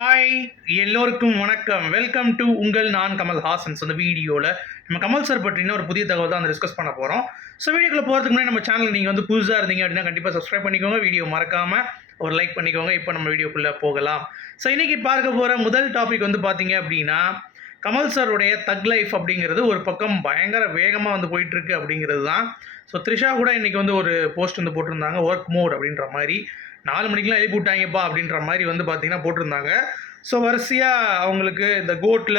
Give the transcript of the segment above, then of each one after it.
Hi, எல்லோருக்கும் வணக்கம். Welcome to உங்கள் நான் கமல் ஹாசன்ஸ். அந்த வீடியோவில் நம்ம கமல் சார் பற்றின ஒரு புதிய தகவல் தான் டிஸ்கஸ் பண்ண போகிறோம். ஸோ வீடியோக்குள்ள போகிறதுக்கு முன்னாடி நம்ம சேனல் நீங்கள் வந்து புதுசாக இருந்தீங்க அப்படின்னா கண்டிப்பாக சப்ஸ்கிரைப் பண்ணிக்கோங்க. வீடியோ மறக்காமல் ஒரு லைக் பண்ணிக்கோங்க. இப்போ நம்ம வீடியோக்குள்ளே போகலாம். ஸோ இன்றைக்கி பார்க்க போகிற முதல் டாபிக் வந்து பார்த்தீங்க அப்படின்னா, கமல் சாருடைய தக் லைஃப் அப்படிங்கிறது ஒரு பக்கம் பயங்கர வேகமாக வந்து போயிட்டுருக்கு அப்படிங்கிறது தான். ஸோ த்ரிஷா கூட இன்றைக்கி வந்து ஒரு போஸ்ட் வந்து போட்டிருந்தாங்க, ஒர்க் மோட் அப்படின்ற மாதிரி. 4 மணிக்கெலாம் எழுப்பி விட்டாங்கப்பா அப்படின்ற மாதிரி வந்து பார்த்தீங்கன்னா போட்டிருந்தாங்க. ஸோ வரிசையாக அவங்களுக்கு இந்த கோட்டில்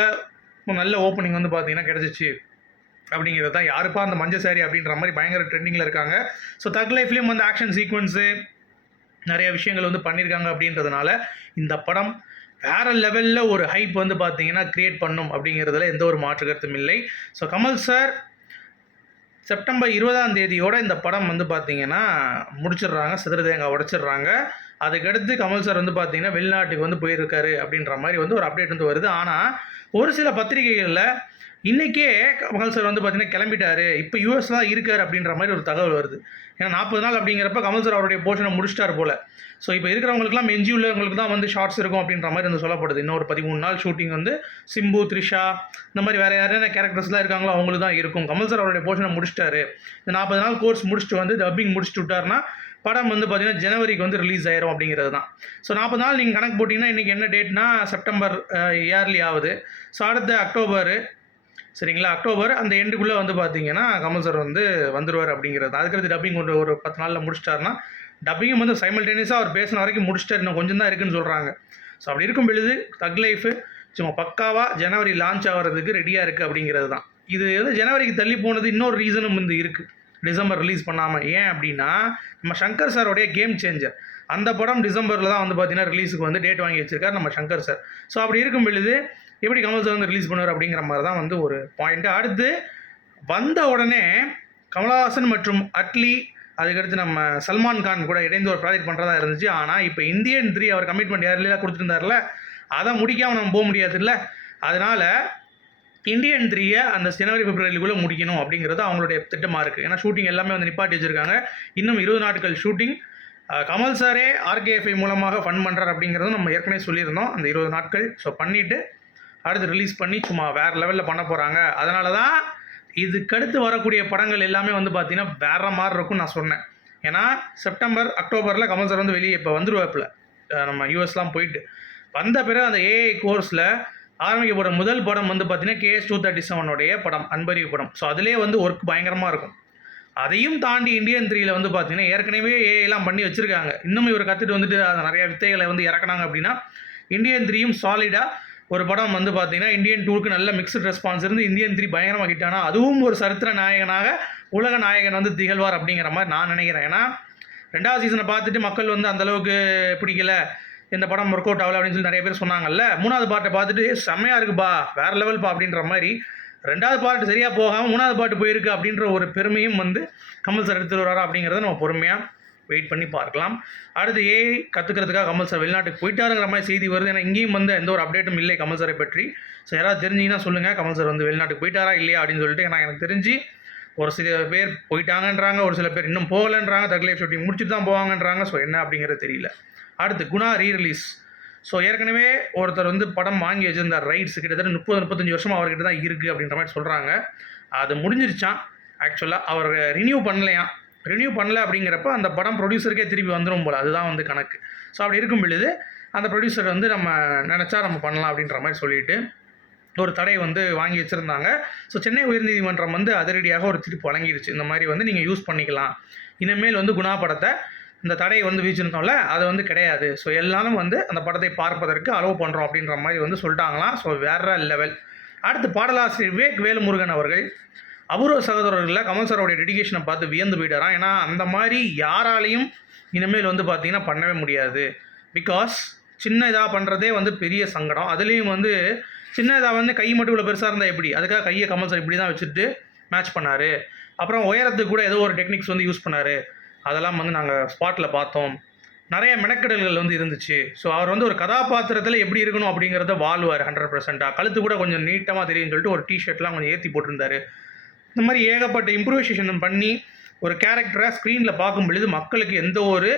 நல்ல ஓப்பனிங் வந்து பார்த்தீங்கன்னா கிடச்சிச்சு அப்படிங்கிறது தான். யாருப்பா அந்த மஞ்சள் சாரி அப்படின்ற மாதிரி பயங்கர ட்ரெண்டிங்கில் இருக்காங்க. ஸோ தக் லைஃப்லேயும் வந்து ஆக்ஷன் சீக்வன்ஸு நிறைய விஷயங்கள் வந்து பண்ணியிருக்காங்க அப்படின்றதுனால இந்த படம் வேறு லெவலில் ஒரு ஹைப் வந்து பார்த்தீங்கன்னா க்ரியேட் பண்ணும் அப்படிங்கிறதுல எந்த ஒரு மாற்று கருத்தும் இல்லை. ஸோ கமல் சார் செப்டம்பர் 20ஆம் தேதியோட இந்த படம் வந்து பார்த்தீங்கன்னா முடிச்சிடுறாங்க, சிதறதேங்காய் உடைச்சிடுறாங்க. அதுக்கடுத்து கமல் சார் வந்து பார்த்தீங்கன்னா வெளிநாட்டுக்கு வந்து போயிருக்காரு அப்படின்ற மாதிரி வந்து ஒரு அப்டேட் வந்து வருது. ஆனால் ஒரு சில பத்திரிகைகளில் இன்றைக்கே கமல் சார் வந்து பார்த்தீங்கன்னா கிளம்பிட்டாரு, இப்போ யூஎஸ் தான் இருக்கார் அப்படின்ற மாதிரி ஒரு தகவல் வருது. ஏன்னா 40 நாள் அப்படிங்கிறப்ப கமல் சார் அவருடைய போர்ஷனை முடிச்சிட்டார் போல். ஸோ இப்போ இருக்கிறவங்களுக்குலாம் எஞ்சி உள்ளவங்களுக்கு தான் வந்து ஷார்ட்ஸ் இருக்கும் அப்படின்ற மாதிரி வந்து சொல்லப்படுது. இன்னொரு 13 நாள் ஷூட்டிங் வந்து சிம்பு, த்ரிஷா இந்த மாதிரி வேறு யாரையான கேரக்டர்ஸ்லாம் இருக்காங்களோ அவங்களுக்கு தான் இருக்கும். கமல் சார் அவருடைய போர்ஷனை முடிச்சிட்டாரு. இந்த 40 நாள் கோர்ஸ் முடிச்சுட்டு வந்து டப்பிங் முடிச்சுட்டு விட்டார்னா படம் வந்து பார்த்தீங்கன்னா ஜனவரிக்கு வந்து ரிலீஸ் ஆயிரும் அப்படிங்கிறது தான். ஸோ 40 நாள் நீங்கள் கணக்கு போட்டிங்கன்னா இன்றைக்கி என்ன டேட்னா செப்டம்பர் இயர்லி ஆகுது. ஸோ அடுத்த அக்டோபர், சரிங்களா, அக்டோபர் அந்த எண்டுக்குள்ளே வந்து பார்த்தீங்கன்னா கமல் சார் வந்து வந்துடுவார் அப்படிங்கிறது. அதுக்கடுத்து டப்பிங் ஒரு 10 நாளில் முடிச்சிட்டாருன்னா டப்பிங்கும் வந்து சைமல்டேனியஸாக அவர் பேசின வரைக்கும் முடிச்சிட்டார், இன்னும் கொஞ்சம் தான் இருக்குதுன்னு சொல்கிறாங்க. ஸோ அப்படி இருக்கும் பொழுது தக் லைஃபு சும்மா பக்காவாக ஜனவரி லான்ச் ஆகிறதுக்கு ரெடியாக இருக்குது அப்படிங்கிறது தான். இது வந்து ஜனவரிக்கு தள்ளி போனது இன்னொரு ரீசனும் வந்து இருக்குது, டிசம்பர் ரிலீஸ் பண்ணாமல். ஏன் அப்படின்னா நம்ம சங்கர் சாரோடைய கேம் சேஞ்சர் அந்த படம் டிசம்பரில் தான் வந்து பார்த்தீங்கன்னா ரிலீஸுக்கு வந்து டேட் வாங்கி வச்சிருக்காரு நம்ம சங்கர் சார். ஸோ அப்படி இருக்கும் பொழுது எப்படி கமல் சார் வந்து ரிலீஸ் பண்ணுவார் அப்படிங்கிற மாதிரி தான் வந்து ஒரு பாயிண்ட்டு. அடுத்து வந்த உடனே கமலஹாசன் மற்றும் அட்லி, அதுக்கடுத்து நம்ம சல்மான் கான் கூட இணைந்து ஒரு ப்ராஜெக்ட் பண்ணுறதா இருந்துச்சு. ஆனால் இப்போ இந்தியன் 3 அவர் கமிட்மெண்ட் யாரெல்லாம் கொடுத்துருந்தார்ல, அதை முடிக்காமல் நம்ம போக முடியாதுல்ல. அதனால் இந்தியன் 3 அந்த ஜனவரி பிப்ரவரிக்குள்ளே முடிக்கணும் அப்படிங்கிறது அவங்களுடைய திட்டமாக இருக்குது. ஏன்னா ஷூட்டிங் எல்லாமே வந்து நிப்பாட்டி வச்சுருக்காங்க. இன்னும் 20 நாட்கள் ஷூட்டிங். கமல் சாரே ஆர்கேஎஃப்ஐ மூலமாக ஃபண்ட் பண்ணுறார் அப்படிங்கிறதும் நம்ம ஏற்கனவே சொல்லியிருந்தோம், அந்த 20 நாட்கள். ஸோ பண்ணிவிட்டு அடுத்து ரிலீஸ் பண்ணி சும்மா வேறு லெவலில் பண்ண போகிறாங்க. அதனால தான் இதுக்கடுத்து வரக்கூடிய படங்கள் எல்லாமே வந்து பார்த்திங்கன்னா வேறு மாதிரி இருக்கும்னு நான் சொன்னேன். ஏன்னா செப்டம்பர் அக்டோபரில் கமல் சார் வந்து வெளியே இப்போ வந்துடுவாப்பில், நம்ம யூஎஸ்லாம் போயிட்டு வந்த பிறகு அந்த ஏஐ கோர்ஸில் ஆரம்பிக்க போகிற முதல் படம் வந்து பார்த்திங்கன்னா KS237 படம், அன்பறிவு படம். ஸோ அதிலே வந்து ஒர்க் பயங்கரமாக இருக்கும். அதையும் தாண்டி இந்தியன் 3 வந்து பார்த்திங்கன்னா ஏற்கனவே ஏஐலாம் பண்ணி வச்சுருக்காங்க. இன்னும் இவர் கற்றுட்டு வந்துட்டு அதை நிறைய வித்தைகளை வந்து இறக்குனாங்க அப்படின்னா இந்தியன் 3யும் சாலிடாக ஒரு படம் வந்து பார்த்தீங்கன்னா இந்தியன் 2க்கு நல்ல மிக்ஸ்டு ரெஸ்பான்ஸ் இருந்து இந்தியன் 3 பயங்கரமாக ஹிட் ஆனால் அதுவும் ஒரு சரித்திர நாயகனாக உலக நாயகன் வந்து திகழ்வார் அப்படிங்கிற மாதிரி நான் நினைக்கிறேன். ஏன்னா 2வது சீசனை பார்த்துட்டு மக்கள் வந்து அந்தளவுக்கு பிடிக்கல, இந்த படம் ஒர்க் அவுட் ஆகலை அப்படின்னு சொல்லி நிறைய பேர் சொன்னாங்கல்ல. 3வது பார்ட்டை பார்த்துட்டு செம்மையாக இருக்குப்பா, வேறு லெவல்ப்பா அப்படின்ற மாதிரி 2வது பார்ட்டு சரியாக போகாமல் 3வது பார்ட்டு போயிருக்கு அப்படின்ற ஒரு பெருமையும் வந்து கமல் சார் எடுத்துகிட்டு வராரா அப்படிங்கிறத நம்ம பொறுமையாக வெயிட் பண்ணி பார்க்கலாம். அடுத்து ஏஐ கற்றுக்கிறதுக்காக கமல் சார் வெளிநாட்டுக்கு போயிட்டாருங்கிற மாதிரி செய்தி வருது. ஏன்னா இங்கேயும் வந்து எந்த ஒரு அப்டேட்டும் இல்லை கமல் சாரை பற்றி. ஸோ யாராவது தெரிஞ்சிங்கன்னா சொல்லுங்கள், கமல் சார் வந்து வெளிநாட்டுக்கு போயிட்டாரா இல்லையா அப்படின்னு சொல்லிட்டு. ஏன்னா எனக்கு தெரிஞ்சு ஒரு சில பேர் போயிட்டாங்கன்றாங்க, ஒரு சில பேர் இன்னும் போகலைன்றாங்க, தக் லைஃப் ஷூட்டிங் முடிச்சுட்டு தான் போவாங்கன்றாங்க. ஸோ என்ன அப்படிங்கிறது தெரியல. அடுத்து குணா ரீரிலீஸ். ஸோ ஏற்கனவே ஒருத்தர் வந்து படம் வாங்கி வச்சுருந்தார் ரைட்ஸ், கிட்டத்தட்ட 30-35 வருஷமாக அவர்கிட்ட தான் இருக்குது அப்படின்ற மாதிரி சொல்கிறாங்க. அது முடிஞ்சிருச்சான். ஆக்சுவலாக அவர் ரினியூ பண்ணலையாம். ரினியூ பண்ணல அப்படிங்கிறப்ப அந்த படம் ப்ரொடியூசருக்கே திருப்பி வந்துடும் போல், அதுதான் வந்து கணக்கு. ஸோ அப்படி இருக்கும் பொழுது அந்த ப்ரொடியூசர் வந்து நம்ம நினச்சா நம்ம பண்ணலாம் அப்படின்ற மாதிரி சொல்லிட்டு ஒரு தடை வந்து வாங்கி வச்சுருந்தாங்க. ஸோ சென்னை உயர்நீதிமன்றம் வந்து அதிரடியாக ஒரு தீர்ப்பு வழங்கிடுச்சு. இந்த மாதிரி வந்து நீங்கள் யூஸ் பண்ணிக்கலாம், இனிமேல் வந்து குணா படத்தை இந்த தடையை வந்து வீச்சிருந்தோம்ல அது வந்து கிடையாது. ஸோ எல்லாரும் வந்து அந்த படத்தை பார்ப்பதற்கு அலோவ் பண்ணுறோம் அப்படின்ற மாதிரி வந்து சொல்லிட்டாங்களாம். ஸோ வேறு லெவல். அடுத்து பாடலாசிரியர் விவேக் வேலுமுருகன் அவர்கள் அபூர்வ சகோதரர்களில் கமல் சாரோடைய டெடிகேஷனை பார்த்து வியந்து போயிட்டாராம். ஏன்னா அந்த மாதிரி யாராலையும் இனிமேல் வந்து பார்த்திங்கன்னா பண்ணவே முடியாது. பிகாஸ் சின்ன இதாக பண்ணுறதே வந்து பெரிய சங்கடம். அதுலேயும் வந்து சின்ன இதாக வந்து கை மட்டும் இவ்வளோ பெருசாக இருந்தால் எப்படி, அதுக்காக கையை கமல் சார் இப்படி தான் வச்சுட்டு மேட்ச் பண்ணார். அப்புறம் உயரத்துக்கு கூட ஏதோ ஒரு டெக்னிக்ஸ் வந்து யூஸ் பண்ணார். அதெல்லாம் வந்து நாங்கள் ஸ்பாட்டில் பார்த்தோம். நிறைய மெனக்கெடல்கள் வந்து இருந்துச்சு. ஸோ அவர் வந்து ஒரு கதாபாத்திரத்தில் எப்படி இருக்கணும் அப்படிங்கிறத வாழ்வார் 100%. கழுத்து கூட கொஞ்சம் நீட்டமாக தெரியும்னு சொல்லிட்டு ஒரு டிஷர்ட்லாம் கொஞ்சம் ஏற்றி போட்டிருந்தார். இந்த மாதிரி ஏகப்பட்ட இம்ப்ரூவைசேஷன் பண்ணி ஒரு கேரக்டரை ஸ்க்ரீனில் பார்க்கும் பொழுது மக்களுக்கு எந்த ஒரு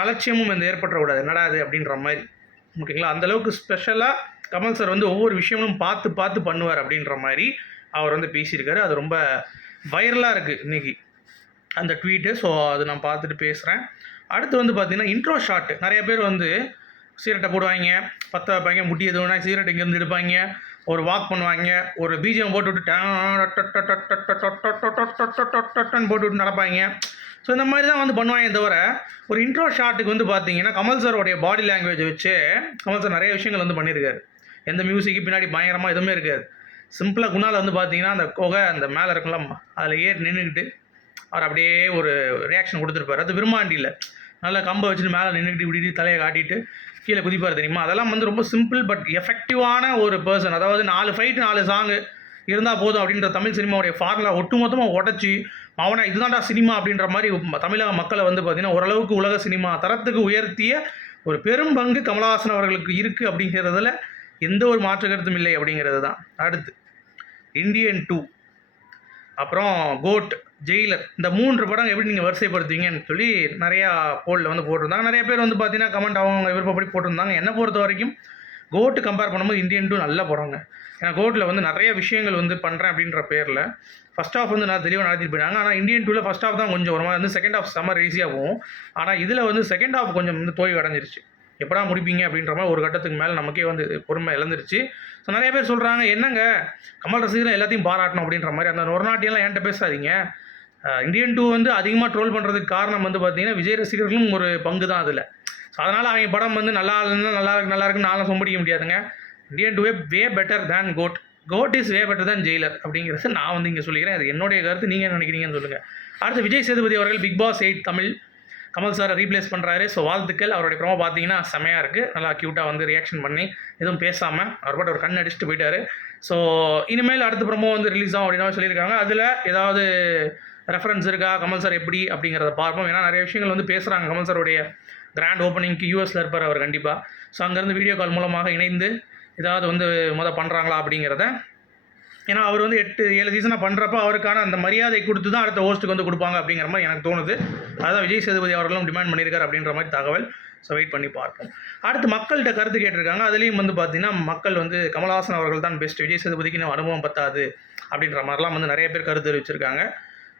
அலட்சியமும் வந்து ஏற்பட்டுறக்கூடாது, என்னடா அது அப்படின்ற மாதிரி. ஓகேங்களா. அந்தளவுக்கு ஸ்பெஷலாக கமல் சார் வந்து ஒவ்வொரு விஷயமும் பார்த்து பார்த்து பண்ணுவார் அப்படின்ற மாதிரி அவர் வந்து பேசியிருக்காரு. அது ரொம்ப வைரலாக இருக்குது இன்றைக்கி அந்த ட்வீட்டு. ஸோ அது நான் பார்த்துட்டு பேசுகிறேன். அடுத்து வந்து பார்த்திங்கன்னா இன்ட்ரோ ஷாட். நிறைய பேர் வந்து சீரட்டை போடுவாங்க, பற்ற வைப்பாங்க, முட்டி எதுவும்னா சீரட்டை இங்கேருந்து எடுப்பாங்க, ஒரு வாக் பண்ணுவாங்க, ஒரு பிஜிஎம் போட்டு விட்டு போட்டு விட்டு நடப்பாங்க. ஸோ இந்த மாதிரி தான் வந்து பண்ணுவாங்க தவிர ஒரு இன்ட்ரோ ஷாட்டுக்கு வந்து பார்த்தீங்கன்னா கமல் சாரோடைய பாடி லாங்குவேஜை வச்சு கமல் சார் நிறைய விஷயங்கள் வந்து பண்ணியிருக்காரு. எந்த மியூசிக்கு பின்னாடி பயங்கரமாக எதுவுமே இருக்காது. சிம்பிளாக குணால் வந்து பார்த்தீங்கன்னா அந்த கொகை அந்த மேலே இருக்கலாம் அதில் ஏறி நின்றுக்கிட்டு அவர் அப்படியே ஒரு ரியாக்ஷன் கொடுத்துருப்பார். அது விரும்மாண்டியில் நல்லா கம்பை வச்சுட்டு மேலே நின்றுக்கிட்டு இப்படி தலையை காட்டிட்டு கீழே குதிப்பார் தெரியுமா. அதெல்லாம் வந்து ரொம்ப சிம்பிள் பட் எஃபெக்டிவான ஒரு பர்சன். அதாவது 4 ஃபைட்டு 4 சாங்கு இருந்தால் போதும் அப்படின்ற தமிழ் சினிமாவுடைய ஃபார்முலா ஒட்டுமொத்தமாக உடச்சி அவனை இதுதான்டா சினிமா அப்படின்ற மாதிரி தமிழக மக்களை வந்து பார்த்திங்கன்னா ஓரளவுக்கு உலக சினிமா தரத்துக்கு உயர்த்திய ஒரு பெரும் பங்கு கமலஹாசன் அவர்களுக்கு இருக்குது அப்படிங்கிறதுல எந்த ஒரு மாற்று கருத்தும் இல்லை அப்படிங்கிறது தான். அடுத்து இந்தியன் 2, அப்புறம் கோட், ஜெயிலர், இந்த 3 படம் எப்படி நீங்கள் வரிசைப்படுத்துவீங்கன்னு சொல்லி நிறையா போலில் வந்து போட்டிருந்தாங்க. நிறைய பேர் வந்து பார்த்தீங்கன்னா கமெண்ட் அவங்க விருப்பப்படி போட்டிருந்தாங்க. என்னை பொறுத்த வரைக்கும் கோட்டு கம்பேர் பண்ணும்போது இந்தியன் 2 நல்ல படங்க. ஏன்னா கோட்டில் வந்து நிறைய விஷயங்கள் வந்து பண்ணுறேன் அப்படின்ற பேரில் ஃபஸ்ட் ஹாஃப் வந்து நான் தெளிவாக நடத்திட்டு போயிட்டாங்க. ஆனால் இந்தியன் 2ல் ஃபஸ்ட் ஹாஃப் தான் கொஞ்சம் ஒரு மாதிரி வந்து செகண்ட் ஹாஃப் செம்ம ஈஸியாக போகும். ஆனால் இதில் வந்து செகண்ட் ஹாஃப் கொஞ்சம் வந்து தோல்வி அடைஞ்சிருச்சு. எப்படா முடிப்பீங்க அப்படின்ற மாதிரி ஒரு கட்டத்துக்கு மேலே நமக்கே வந்து பொறுமை இழந்துருச்சு. ஸோ நிறைய பேர் சொல்கிறாங்க என்னங்க கமல் ரசிகர்கள் எல்லாத்தையும் பாராட்டணும் அப்படின்ற மாதிரி. அந்த ஒரு நாட்டியெல்லாம் என்கிட்ட பேசாதீங்க. இந்தியன் 2 வந்து அதிகமாக ட்ரோல் பண்ணுறதுக்கு காரணம் வந்து பார்த்திங்கன்னா விஜய் ரசிகர்களும் ஒரு பங்கு தான் அதில். ஸோ அதனால் அவங்க படம் வந்து நல்லா இருக்குன்னு நானும் சொம்பிடிக்க முடியாதுங்க. Indian 2 way better than GOAT is way better than Jailer அப்படிங்கிறது நான் வந்து இங்கே சொல்லிக்கிறேன். அது என்னுடைய கருத்து. நீங்கள் என்ன நினைக்கிறீங்கன்னு சொல்லுங்கள். அடுத்து விஜய் சேதுபதி அவர்கள் பிக் பாஸ் 8 தமிழ் கமல் சாரை ரீப்ளேஸ் பண்ணுறாரு. ஸோ வாழ்த்துக்கள். அவருடைய ப்ரோமோ பார்த்தீங்கன்னா செமையாக இருக்குது. நல்லா க்யூட்டாக வந்து ரியாக்ஷன் பண்ணி எதுவும் பேசாமல் அவர் பாட்டு ஒரு கண் அடிச்சுட்டு போயிட்டார். ஸோ இனிமேல் அடுத்த ப்ரோமோ வந்து ரிலீஸ் ஆகும் அப்படின்னு சொல்லியிருக்காங்க. அதில் ஏதாவது ரெஃபரன்ஸ் இருக்கா கமல் சார் எப்படி அப்படிங்கிறத பார்ப்போம். ஏன்னா நிறைய விஷயங்கள் வந்து பேசுகிறாங்க. கமல் சாருடைய கிராண்ட் ஓப்பனிங்க்கு யூஎஸில் இருப்பார் அவர் கண்டிப்பாக. ஸோ அங்கேருந்து வீடியோ கால் மூலமாக இணைந்து ஏதாவது வந்து பண்ணுறாங்களா அப்படிங்கிறத. ஏன்னா அவர் வந்து 8-7 சீசனாக பண்ணுறப்ப அவருக்கான அந்த மரியாதை கொடுத்து தான் அடுத்த ஹோஸ்ட்டுக்கு வந்து கொடுப்பாங்க அப்படிங்கிற மாதிரி எனக்கு தோணுது. அதான் விஜய் சேதுபதி அவர்களும் டிமாண்ட் பண்ணியிருக்காரு அப்படின்ற மாதிரி தகவல். ஸோ வெயிட் பண்ணி பார்ப்போம். அடுத்து மக்கள்கிட்ட கருத்து கேட்டிருக்காங்க. அதுலேயும் வந்து பார்த்திங்கன்னா மக்கள் வந்து கமல்ஹாசன் அவர்கள் தான் பெஸ்ட், விஜய் சேதுபதிக்கு இன்னும் அனுபவம் பத்தாது அப்படின்ற மாதிரிலாம் வந்து நிறைய பேர் கருத்து தெரிவிச்சிருக்காங்க.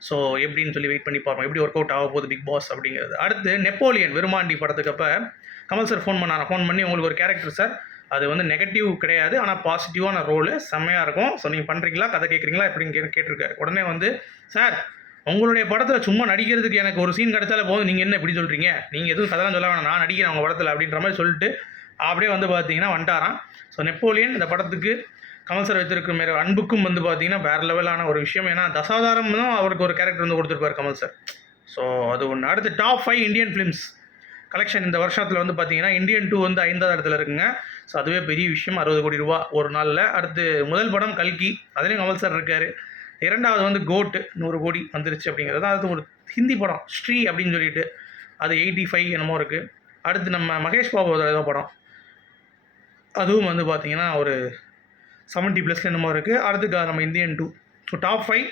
ஸோ எப்படின்னு சொல்லி வெயிட் பண்ணி பார்ப்போம். எப்படி ஒர்க் அவுட் ஆக போகுது பிக் பாஸ் அப்படிங்கிறது. அடுத்து நெப்போலியன் விருமாண்டி படத்துக்கு அப்போ கமல் சார் ஃபோன் பண்ணி உங்களுக்கு ஒரு கேரக்டர் சார், அது வந்து நெகட்டிவ் கிடையாது, ஆனால் பாசிட்டிவான ரோலு செம்மையாக இருக்கும். ஸோ நீங்கள் பண்ணுறீங்களா, கதை கேட்குறீங்களா எப்படின்னு கேட்டிருக்காரு. உடனே வந்து சார் உங்களுடைய படத்தில் சும்மா நடிக்கிறதுக்கு எனக்கு ஒரு சீன் கிடைச்சாலே போதும், நீங்கள் என்ன இப்படி சொல்கிறீங்க, நீங்கள் எதுவும் கதைலாம் சொல்ல வேணாம், நான் நடிக்கிறேன் உங்கள் படத்தில் அப்படின்ற மாதிரி சொல்லிட்டு அப்படியே வந்து பார்த்தீங்கன்னா வந்துட்டாராம். ஸோ நெப்போலியன் இந்த படத்துக்கு கமல் சார் வைத்திருக்கும் மேலே அன்புக்கும் வந்து பார்த்தீங்கன்னா வேறு லெவலான ஒரு விஷயம். ஏன்னா தசாவதாரம் தான் அவருக்கு ஒரு கேரக்டர் வந்து கொடுத்துருப்பார் கமல் சார். ஸோ அது ஒன்று. அடுத்து டாப் 5 இந்தியன் ஃபிலிம்ஸ் கலெக்ஷன் இந்த வருஷத்தில் வந்து பார்த்தீங்கன்னா இந்தியன் 2 வந்து 5வது இடத்துல இருக்குங்க. ஸோ அதுவே பெரிய விஷயம். 60 கோடி ரூபா ஒரு நாளில். அடுத்து முதல் படம் கல்கி, அதுலேயும் கமல் சார் இருக்கார். 2வது வந்து கோட்டு 100 கோடி வந்துருச்சு அப்படிங்கிறது. அடுத்து ஒரு ஹிந்தி படம் ஸ்ரீ அப்படின்னு சொல்லிட்டு அது 85 என்னமோ இருக்குது. அடுத்து நம்ம மகேஷ் பாபு ஏதோ படம் அதுவும் வந்து பார்த்திங்கன்னா ஒரு 70+ என்னமோ இருக்குது. அடுத்து நம்ம இந்தியன் 2. ஸோ டாப் 5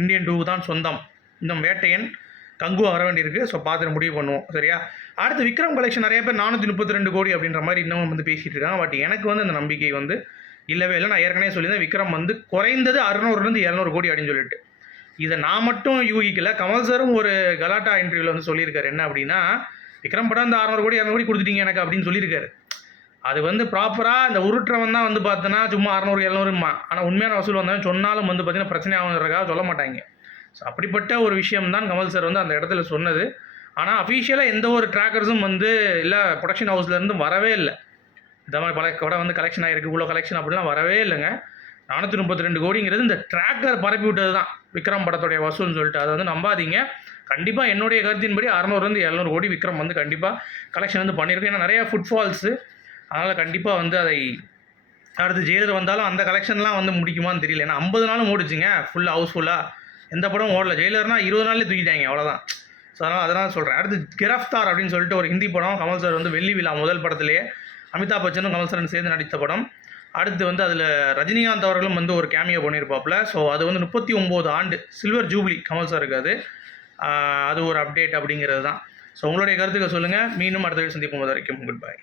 இந்தியன் 2 தான் சொந்தம். இன்னும் வேட்டையன் கங்குவா வர வேண்டியிருக்கு. ஸோ பார்த்துட்டு முடிவு பண்ணுவோம் சரியா. அடுத்து விக்ரம் கலெக்ஷன் நிறைய பேர் 432 கோடி அப்படின்ற மாதிரி இன்னும் வந்து பேசிகிட்டு இருக்காங்க. பட் எனக்கு வந்து அந்த நம்பிக்கை வந்து இல்லவே இல்லை. நான் ஏற்கனவே சொல்லியிருந்தேன் விக்ரம் வந்து குறைந்தது 600-700 கோடி அப்படின்னு சொல்லிட்டு. இதை நான் மட்டும் யூகிக்கல, கமல் சாரும் ஒரு கலாட்டா இன்டர்வியூவில் வந்து சொல்லியிருக்காரு. என்ன அப்படின்னா விக்ரம் படம் இந்த 600 கோடி 200 கோடி கொடுத்துட்டீங்க எனக்கு அப்படின்னு சொல்லியிருக்காரு. அது வந்து ப்ராப்பராக இந்த உருட்டுறவன் தான் வந்து பார்த்தோன்னா சும்மா 600-700மா, ஆனால் உண்மையான வசூல் வந்தவன் சொன்னாலும் வந்து பார்த்திங்கன்னா பிரச்சனை ஆகுங்கிறதுக்காக சொல்ல மாட்டாங்க. ஸோ அப்படிப்பட்ட ஒரு விஷயம் தான் கமல் சார் வந்து அந்த இடத்துல சொன்னது. ஆனால் அஃபீஷியலாக எந்த ஒரு ட்ராக்கர்ஸும் வந்து இல்லை ப்ரொடக்ஷன் ஹவுஸ்லேருந்து வரவே இல்லை. இந்த மாதிரி பல படம் வந்து கலெக்ஷன் ஆகிருக்கு இவ்வளோ கலெக்ஷன் அப்படிலாம் வரவே இல்லைங்க. 432 கோடிங்கிறது இந்த ட்ராக்கர் பரப்பி விட்டது தான் விக்ரம் படத்துடைய வசூல்னு சொல்லிட்டு. அதை வந்து நம்பாதீங்க. கண்டிப்பாக என்னுடைய கருத்தின்படி 600-700 கோடி விக்ரம் வந்து கண்டிப்பாக கலெக்ஷன் வந்து பண்ணியிருக்கேன். ஏன்னா நிறையா ஃபுட்ஃபால்ஸு, அதனால் கண்டிப்பாக வந்து அதை அடுத்து ஜெயிலர் வந்தாலும் அந்த கலெக்ஷன்லாம் வந்து முடிக்குமான்னு தெரியல. ஏன்னா 50 நாளும் ஓடிச்சுங்க ஃபுல்லாக ஹவுஸ்ஃபுல்லாக. எந்த படம் ஓடல. ஜெயிலர்னால் 20 நாள்லேயே தூக்கிட்டாங்க அவ்வளோதான். ஸோ அதனால் சொல்கிறேன். அடுத்து கிரஃப்தார் அப்படின்னு சொல்லிட்டு ஒரு ஹிந்தி படம் கமல் சார் வந்து வெள்ளி விழா முதல் படத்துலேயே அமிதாப் பச்சனும் கமல் சாரும் சேர்ந்து நடித்த படம். அடுத்து வந்து அதில் ரஜினிகாந்த் அவர்களும் வந்து ஒரு கேமியோ பண்ணியிருப்பாப்புல. ஸோ அது வந்து 39 ஆண்டு சில்வர் ஜூப்ளி கமல் சாருக்கு அது ஒரு அப்டேட் அப்படிங்கிறது தான். ஸோ உங்களுடைய கருத்துக்களை சொல்லுங்கள். மீண்டும் அடுத்த வீடியோ சந்திப்போம். வரைக்கும் குட் பை.